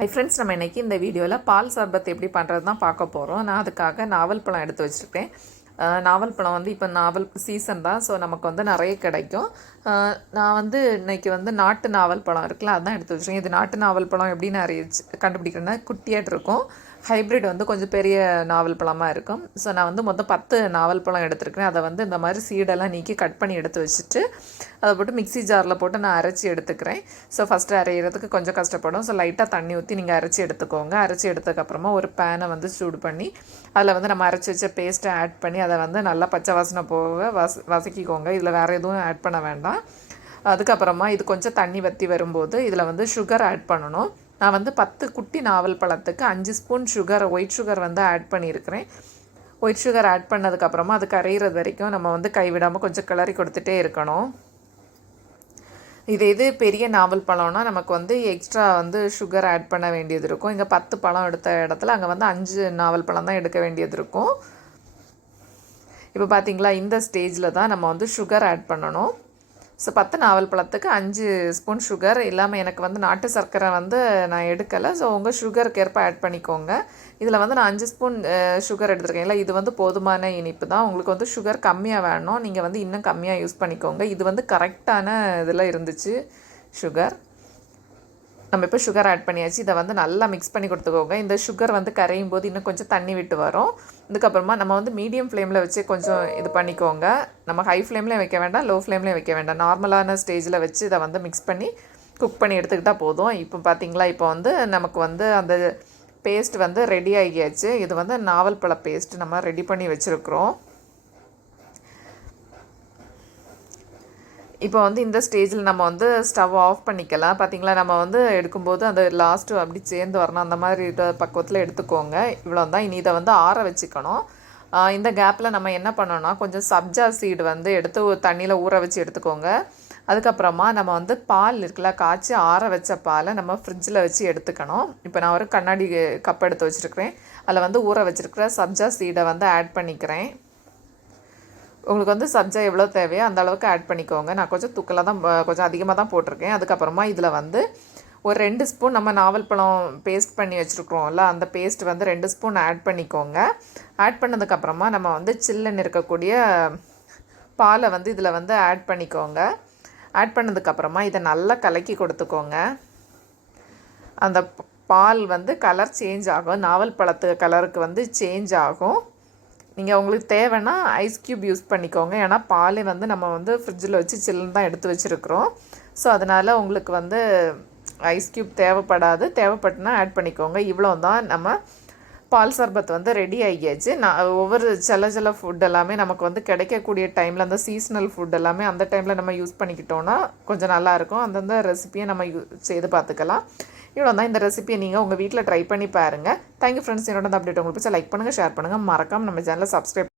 Hi friends நம்ம இன்றைக்கி இந்த வீடியோவில் பால் சர்பத் எப்படி பண்ணுறது தான் பார்க்க போகிறோம் நான் அதுக்காக நாவல் பழம் எடுத்து வச்சுருக்கேன். நாவல் பழம் வந்து இப்போ நாவல் சீசன் தான் ஸோ நமக்கு வந்து நிறைய கிடைக்கும். நான் வந்து இன்னைக்கு வந்து நாட்டு நாவல் பழம் இருக்குல்ல அதான் எடுத்து வச்சுருக்கேன். இது நாட்டு நாவல் பழம் எப்படி நிறைய கண்டுபிடிக்கிறேன்னா குட்டியாட்டு இருக்கும் ஹைப்ரிட் வந்து கொஞ்சம் பெரிய நாவல் பழமாக இருக்கும். ஸோ நான் வந்து மொத்தம் பத்து நாவல் பழம் எடுத்துருக்கேன் அதை வந்து இந்த மாதிரி சீடெல்லாம் நீக்கி கட் பண்ணி எடுத்து வச்சுட்டு அதை போட்டு மிக்ஸி ஜாரில் போட்டு நான் அரைச்சி எடுத்துக்கிறேன். ஸோ ஃபஸ்ட்டு அரைகிறதுக்கு கொஞ்சம் கஷ்டப்படும். ஸோ லைட்டாக தண்ணி ஊற்றி நீங்கள் அரைச்சி எடுத்துக்கோங்க. அரைச்சி எடுத்ததுக்கப்புறமா ஒரு பேனை வந்து சூடு பண்ணி அதில் வந்து நம்ம அரைச்சி வச்ச பேஸ்ட்டை ஆட் பண்ணி அதை வந்து நல்லா பச்சை வாசனை போக வச வசக்கிக்கோங்க. இதில் வேறு எதுவும் ஆட் பண்ண வேண்டாம். அதுக்கப்புறமா இது கொஞ்சம் தண்ணி வற்றி வரும்போது இதில் வந்து சுகர் ஆட் பண்ணணும். நான் வந்து பத்து குட்டி நாவல் பழத்துக்கு அஞ்சு ஸ்பூன் சுகர் ஒயிட் சுகர் வந்து ஆட் பண்ணியிருக்கிறேன். ஒயிட் சுகர் ஆட் பண்ணதுக்கப்புறமா அது கரையிறது வரைக்கும் நம்ம வந்து கைவிடாமல் கொஞ்சம் கிளறி கொடுத்துட்டே இருக்கணும். இது இது பெரிய நாவல் பழம்னா நமக்கு வந்து எக்ஸ்ட்ரா வந்து சுகர் ஆட் பண்ண வேண்டியது இருக்கும். இங்கே பத்து பழம் எடுத்த இடத்துல அங்கே வந்து அஞ்சு நாவல் பழம் தான் எடுக்க வேண்டியது இருக்கும். இப்போ பார்த்தீங்களா இந்த ஸ்டேஜில் தான் நம்ம வந்து சுகர் ஆட் பண்ணணும். ஸோ பத்து நாவல் பழத்துக்கு அஞ்சு ஸ்பூன் சுகர் இல்லாமல் எனக்கு வந்து நாட்டு சர்க்கரை வந்து நான் எடுக்கலை. ஸோ உங்கள் சுகருக்கு ஏற்ப ஆட் பண்ணிக்கோங்க. இதில் வந்து நான் அஞ்சு ஸ்பூன் சுகர் எடுத்துருக்கேன். இல்லை இது வந்து போதுமான இனிப்பு தான். உங்களுக்கு வந்து சுகர் கம்மியாக வேணும். நீங்கள் வந்து இன்னும் கம்மியாக யூஸ் பண்ணிக்கோங்க. இது வந்து கரெக்டான இதில் இருந்துச்சு சுகர் நம்ம இப்போ சுகர் ஆட் பண்ணியாச்சு. இதை வந்து நல்லா மிக்ஸ் பண்ணி கொடுத்துக்கோங்க. இந்த சுகர் வந்து கரையும் போது இன்னும் கொஞ்சம் தண்ணி விட்டு வரும். இதுக்கப்புறமா நம்ம வந்து மீடியம் ஃப்ளேமில் வச்சு கொஞ்சம் இது பண்ணிக்கோங்க. நம்ம ஹை ஃப்ளேம்லேயும் வைக்க வேண்டாம் லோ ஃப்ளேம்லேயும் வைக்க வேண்டாம். நார்மலான ஸ்டேஜில் வச்சு இதை வந்து மிக்ஸ் பண்ணி குக் பண்ணி எடுத்துக்கிட்டால் போதும். இப்போ பார்த்தீங்களா இப்போ வந்து நமக்கு வந்து அந்த பேஸ்ட் வந்து ரெடி ஆகியாச்சு. இது வந்து நாவல் பழ பேஸ்ட் நம்ம ரெடி பண்ணி வச்சுருக்குறோம். இப்போ வந்து இந்த ஸ்டேஜில் நம்ம வந்து ஸ்டவ் ஆஃப் பண்ணிக்கலாம். பார்த்தீங்களா நம்ம வந்து எடுக்கும்போது அந்த லாஸ்ட்டு அப்படி சேர்ந்து வரணும். அந்த மாதிரி பக்குவத்தில் எடுத்துக்கோங்க. இவ்வளோ தான் இனி இதை வந்து ஆற வச்சுக்கணும். இந்த கேப்பில் நம்ம என்ன பண்ணோன்னா கொஞ்சம் சப்ஜா சீடு வந்து எடுத்து தண்ணியில் ஊற வச்சு எடுத்துக்கோங்க. அதுக்கப்புறமா நம்ம வந்து பால் இருக்குல்ல காய்ச்சி ஆற வச்ச பாலை நம்ம ஃப்ரிட்ஜில் வச்சு எடுத்துக்கணும். இப்போ நான் ஒரு கண்ணாடி கப் எடுத்து வச்சுருக்கிறேன். அதில் வந்து ஊற வச்சுருக்கிற சப்ஜா சீடை வந்து ஆட் பண்ணிக்கிறேன். உங்களுக்கு வந்து சப்ஜா எவ்வளோ தேவையோ அந்த அளவுக்கு ஆட் பண்ணிக்கோங்க. நான் கொஞ்சம் தூக்கலாக தான் கொஞ்சம் அதிகமாக தான் போட்டிருக்கேன். அதுக்கப்புறமா இதில் வந்து ஒரு ரெண்டு ஸ்பூன் நம்ம நாவல் பழம் பேஸ்ட் பண்ணி வச்சுருக்குறோம்ல அந்த பேஸ்ட் வந்து ரெண்டு ஸ்பூன் ஆட் பண்ணிக்கோங்க. ஆட் பண்ணதுக்கப்புறமா நம்ம வந்து சில்லுன்னு இருக்கக்கூடிய பாலை வந்து இதில் வந்து ஆட் பண்ணிக்கோங்க. ஆட் பண்ணதுக்கப்புறமா இதை நல்லா கலக்கி கொடுத்துக்கோங்க. அந்த பால் வந்து கலர் சேஞ்ச் ஆகும். நாவல் பழத்து கலருக்கு வந்து சேஞ்ச் ஆகும். நீங்கள் உங்களுக்கு தேவைன்னா ஐஸ் க்யூப் யூஸ் பண்ணிக்கோங்க. ஏன்னா பாலே வந்து நம்ம வந்து ஃப்ரிட்ஜில் வச்சு சில்லுன்னு தான் எடுத்து வச்சுருக்குறோம். ஸோ அதனால் உங்களுக்கு வந்து ஐஸ் க்யூப் தேவைப்படாது. தேவைப்பட்டுனா ஆட் பண்ணிக்கோங்க. இவ்வளோ தான் நம்ம பால் சர்பத் வந்து ரெடி ஆகியாச்சு நான் ஒவ்வொரு சில சில ஃபுட் எல்லாமே நமக்கு வந்து கிடைக்கக்கூடிய டைமில் அந்த சீசனல் ஃபுட் எல்லாமே அந்த டைமில் நம்ம யூஸ் பண்ணிக்கிட்டோன்னா கொஞ்சம் நல்லாயிருக்கும் அந்தந்த ரெசிபியை நம்ம யூ செய்து பார்த்துக்கலாம். இவ்வளோ தான் இந்த ரெசிபியை நீங்கள் உங்கள் வீட்டில் ட்ரை பண்ணி பாருங்கள் தேங்க்யூ ஃப்ரெண்ட்ஸ் என்னோட அப்டேட் உங்களுக்கு பிடிச்சா லைக் பண்ணுங்கள் ஷேர் பண்ணுங்கள் மறக்காம நம்ம சேனலை சப்ஸ்கிரைப்